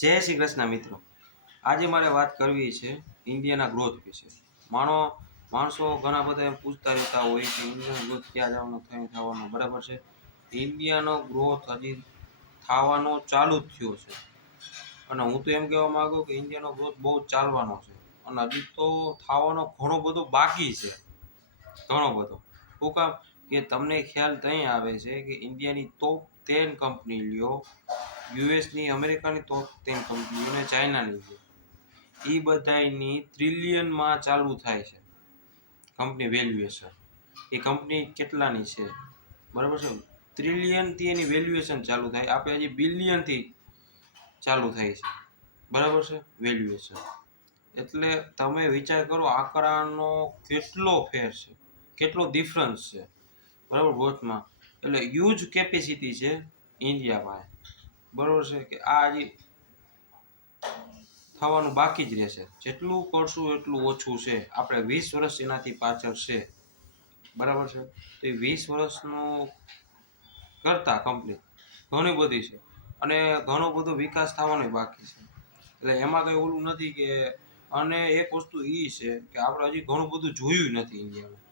જય શ્રી કૃષ્ણ મિત્રો। આજે મારે વાત કરવી છે ઇન્ડિયાના ગ્રોથ વિશે। માણસો ઘણા બધા એમ પૂછતા રહેતા હોય કે ઇન્ડિયાનો ગ્રોથ ક્યાં જવાનો થવાનો, બરાબર છે। ઇન્ડિયાનો ગ્રોથ હજી થવાનો ચાલુ જ થયો છે અને હું તો એમ કહેવા માંગુ કે ઇન્ડિયાનો ગ્રોથ બહુ ચાલવાનો છે અને હજી તો થવાનો ઘણો બધો બાકી છે, ઘણો બધો। શું કામ કે તમને ખ્યાલ ત્યાં આવે છે કે ઇન્ડિયાની ટોપ 10 કંપની લ્યો, યુએસની, અમેરિકાની ટોપ 10 કંપનીઓ અને ચાઇનાની છે, એ બધાની ટ્રિલિયનમાં ચાલુ થાય છે કંપની વેલ્યુએશન। એ કંપની કેટલાની છે, બરાબર છે, ટ્રિલિયનથી એની વેલ્યુએશન ચાલુ થાય, આપણે હજી બિલિયનથી ચાલુ થાય છે, બરાબર છે વેલ્યુએશન। એટલે તમે વિચાર કરો આંકડાનો કેટલો ફેર છે, કેટલો ડિફરન્સ છે, બરાબર ગ્રોથમાં। એટલે હ્યુજ કેપેસિટી છે ઇન્ડિયામાં, બરાબર છે કે આ હજી થવાનું બાકી જ રહેશે। જેટલું કરશું એટલું ઓછું છે। આપણે 20 વર્ષ એનાથી પાછળ છે, બરાબર છે। તો એ 20 વર્ષનું કરતા કંપની ઘણી બધી છે અને ઘણો બધો વિકાસ થવાનો બાકી છે। એટલે એમાં કંઈ ઓલું નથી કે, અને એક વસ્તુ એ છે કે આપણે હજી ઘણું બધું જોયું નથી ઇન્ડિયામાં,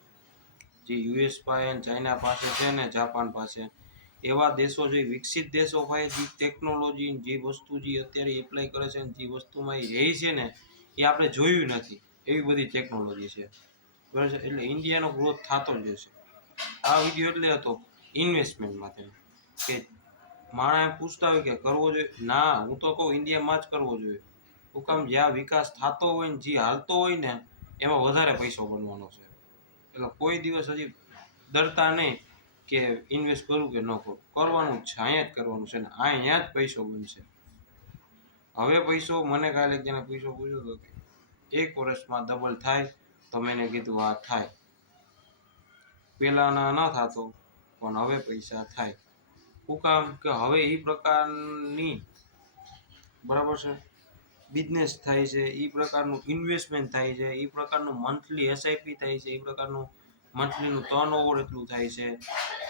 જે યુએસ પાસે, ચાઇના પાસે છે ને જાપાન પાસે, એવા દેશો જે વિકસિત દેશો પાસે જે ટેકનોલોજી, જે વસ્તુ જે અત્યારે એપ્લાય કરે છે ને જે વસ્તુમાં એ રહી છે ને એ આપણે જોયું નથી, એવી બધી ટેકનોલોજી છે, બરાબર છે। એટલે ઇન્ડિયાનો ગ્રોથ થતો જ રહેશે। આ વિડીયો એટલે હતો ઇન્વેસ્ટમેન્ટ માટે, કે માણસ એમ પૂછતા હોય કે કરવો જોઈએ, ના હું તો કહું ઇન્ડિયામાં જ કરવો જોઈએ। શું કામ, જ્યાં વિકાસ થતો હોય ને જે હાલતો હોય ને એમાં વધારે પૈસો બનવાનો છે। એટલે કોઈ દિવસ હજી ડરતા નહીં કે ઇન્વેસ્ટ કરું કે ન કરું, કરવાનું જ છે, અહીંયા જ કરવાનું છે ને અહીંયા જ પૈસો બનશે। હવે પૈસો, મને કાલે એક જણે પૈસો પૂછ્યો હતો કે 1 વર્ષમાં ડબલ થાય, તો મેં કીધું હા થાય, પહેલાંના ન થતો પણ હવે પૈસા થાય। શું કામ કે હવે એ પ્રકારની, બરાબર છે, બિઝનેસ થાય છે, એ પ્રકારનું ઇન્વેસ્ટમેન્ટ થાય છે, એ પ્રકારનું મંથલી એસઆઈપી થાય છે, એ પ્રકારનું મંથલીનું ટર્નઓવર એટલું થાય છે,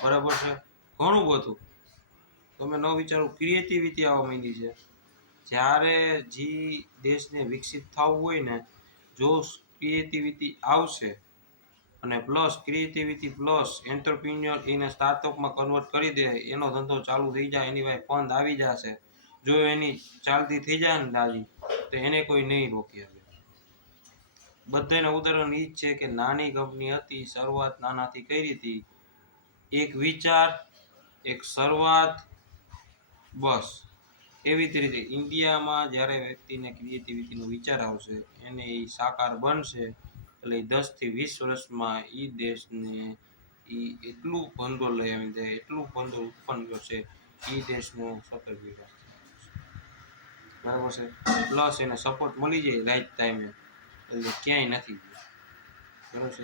બરાબર છે, ઘણું બધું તમે ન વિચારો ક્રિએટિવિટી આવવા માંડી છે। જ્યારે જે દેશને વિકસિત થવું હોય ને, જો ક્રિએટિવિટી આવશે અને પ્લસ ક્રિએટિવિટી પ્લસ એન્ટરપ્રિન્યોર એને સ્ટાર્ટઅપમાં કન્વર્ટ કરી દે, એનો ધંધો ચાલુ થઈ જાય, એની પાસે ફંડ આવી જશે, જો એની ચાલતી થઈ જાય ને દાદી, તો એને કોઈ નહીં રોકી શકે। બધાને ઉદાહરણ એ જ છે કે નાની કંપની હતી, શરૂઆત નાનાથી કરી હતી, એક વિચાર, એક શરૂઆત, બસ એવી જ રીતે ઇન્ડિયામાં જ્યારે વ્યક્તિને ક્રિએટિવિટીનો વિચાર આવશે, એને એ સાકાર બનશે, એટલે 10 થી 20 વર્ષમાં એ દેશને એ એટલું ભંડોળ લઈ આવી દે, એટલું ભંડોળ ઉત્પન્ન કરશે, એ દેશનો સતત વિકાસ થશે, બરાબર છે। પ્લસ એને સપોર્ટ મળી જાય રાઈટ ટાઈમે, એટલે ક્યાંય નથી ગયો, બરાબર છે।